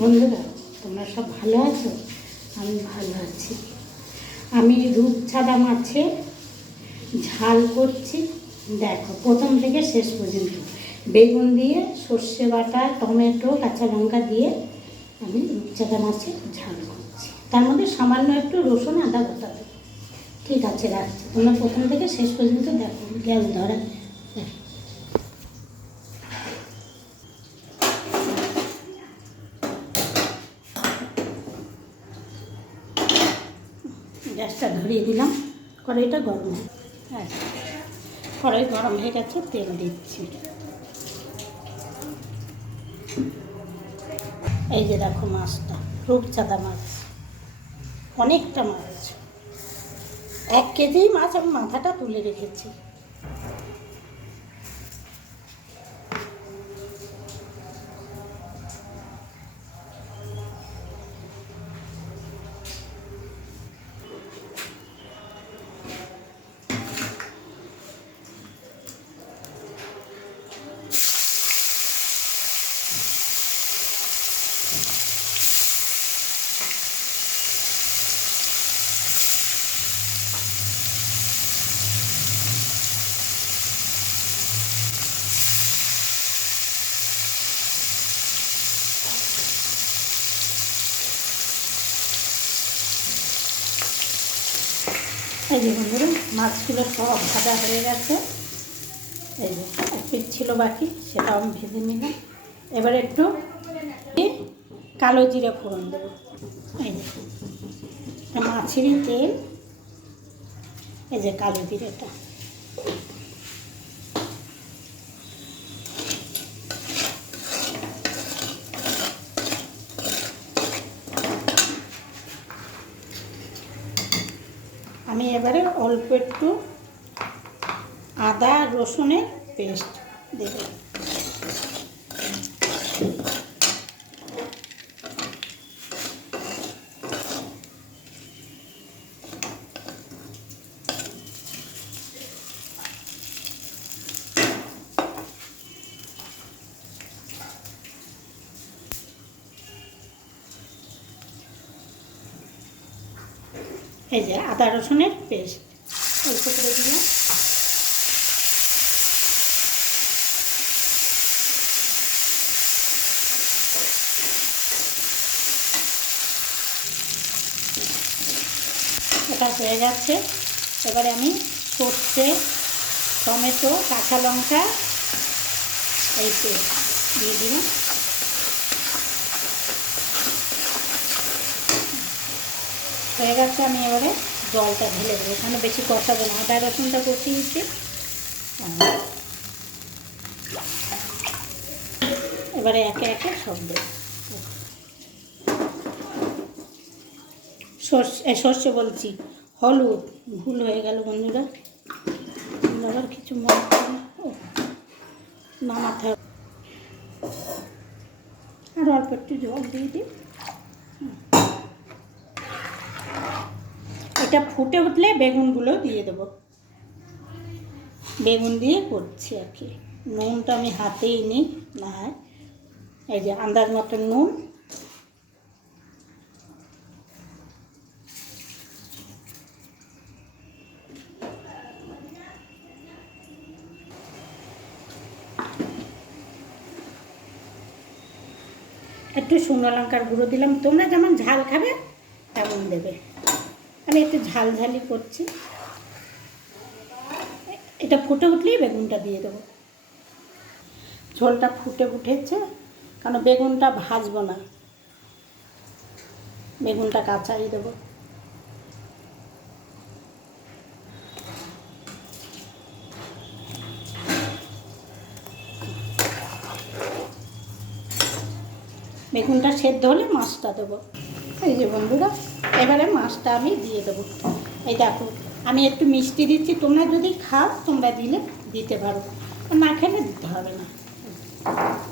বন্ধুরা, তোমরা সব ভালো আছো? আমি ভালো আছি। আমি রূপচাঁদা মাছের ঝাল করছি। দেখো, প্রথম থেকে শেষ পর্যন্ত বেগুন দিয়ে, সর্ষে বাটা, টমেটো, কাঁচা লঙ্কা দিয়ে আমি রূপচাঁদা মাছের ঝাল করছি। তার মধ্যে সামান্য একটু রসুন, আদা বাটা দেবো। ঠিক আছে, রাখছি। তোমরা প্রথম থেকে শেষ পর্যন্ত দেখো। গ্যাস ধরা। গ্যাসটা ধরিয়ে দিলাম। কড়াইটা গরম হ্যাঁ, কড়াই গরম হয়ে গেছে, তেল দিচ্ছি। এই যে দেখো মাছটা, রূপচাঁদা মাছ, অনেকটা মাছ, 1 কেজি মাছ। আমি মাথাটা তুলে রেখেছি। এই যে বন্ধুরা, মাছগুলো সব ভাজা হয়ে গেছে। এই যে এক পিস ছিল বাকি, সেটাও আমি ভেজে নিলাম। এবার একটু কালো জিরে ফোড়ন দেবো। এই যে মাছেরই তেল, এই যে কালো জিরেটা। আমি এবারে অল্প একটু আদা রসুনের পেস্ট দেব। এই যে আদা রসুনের পেস্ট অল্প করে দিলাম। এটা হয়ে যাচ্ছে। এবারে আমি সর্ষে, টমেটো, কাঁচা লঙ্কা এই পেস্ট দিয়ে দিলাম। হয়ে গেছে। আমি এবারে জলটা ঢেলে দেবো। এখানে বেশি কষাবো না, আদা রসুনটা কষিয়েছি। এবারে একে একে সব দেবো। সর্ষে বলছি, হলুদ, ভুল হয়ে গেল বন্ধুরা। আবার কিছু নামাতে হবে। আর অল্প একটু জল দিয়ে দিই। এটা ফুটে উঠলে বেগুনগুলো দিয়ে দেবো। বেগুন দিয়ে করছি আর কি। নুনটা আমি হাতেই নিই, না এই যে আন্দাজ মতো নুন। একটু শুকনো লঙ্কার গুঁড়ো দিলাম। তোমরা যেমন ঝাল খাবে তেমন দেবে। আমি একটু ঝাল ঝালই করছি। এটা ফুটে উঠলেই বেগুনটা দিয়ে দেবো। ঝোলটা ফুটে উঠেছে, কারণ বেগুনটা ভাজবো না, বেগুনটা কাঁচাই দেবো। বেগুনটা সেদ্ধ হলে মাছটা দেবো। এই যে বন্ধুরা, এবারে মাছটা আমি দিয়ে দেবো। এই দেখো, আমি একটু মিষ্টি দিচ্ছি। তোমরা যদি খাও তোমরা দিতে পারো, না খেলে দিতে হবে না।